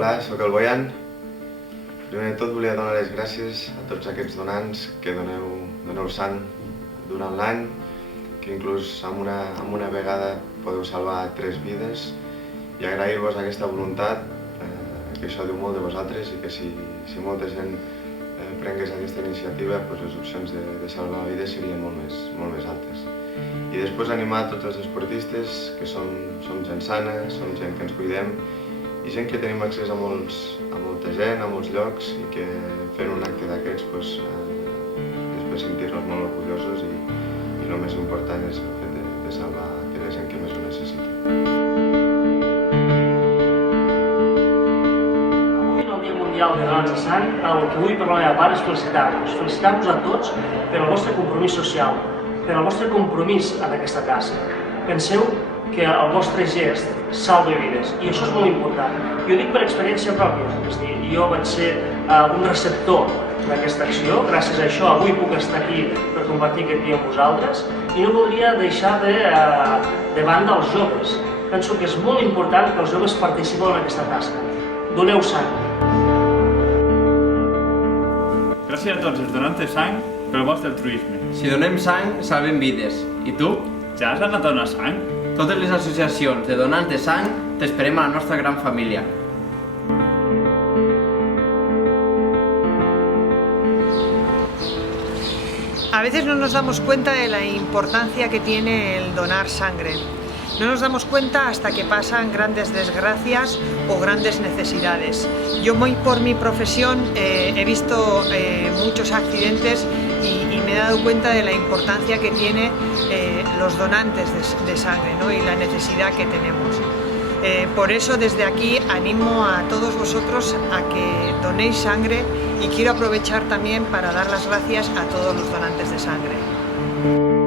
Hola, sóc el Boyan. Primer de tot volia donar les gràcies a tots aquests donants que doneu sang durant l'any, que inclús amb una vegada podeu salvar 3 vides, i agrair-vos aquesta voluntat, que això diu molt de vosaltres, i que si molta gent prengués aquesta iniciativa, les opcions de salvar vides serien molt més altes. I després animar tots els esportistes, que som gent sana, som gent que ens cuidem, i gent que tenim accés a molta gent, a molts llocs, i que fent un acte d'aquests després sentir-nos molt orgullosos, i el més important és el fet de salvar aquella gent que més ho necessita. Avui, en el Dia Mundial de Donants de Sang, el que vull per la meva part és felicitar-vos a tots per el vostre compromís social, per el vostre compromís en aquesta tasca. Penseu que el vostre gest salva vides, i això és molt important. Jo ho dic per experiència pròpia, és a dir, jo vaig ser un receptor d'aquesta acció, gràcies a això avui puc estar aquí per compartir aquest dia amb vosaltres, i no voldria deixar de banda els joves. Penso que és molt important que els joves participin en aquesta tasca. Doneu sang. Gràcies a tots els donants de sang pel vostre altruisme. Si donem sang, salvem vides. I tu? Ja has anat a donar sang? Totes les associacions de donants de sang t'esperem a la nostra gran família. A veces no nos damos cuenta de la importancia que tiene el donar sangre. No nos damos cuenta hasta que pasan grandes desgracias o grandes necesidades. Yo por mi profesión he visto muchos accidentes y me he dado cuenta de la importancia que tiene los donantes de sangre, ¿no? Y la necesidad que tenemos. Por eso desde aquí animo a todos vosotros a que donéis sangre, y quiero aprovechar también para dar las gracias a todos los donantes de sangre.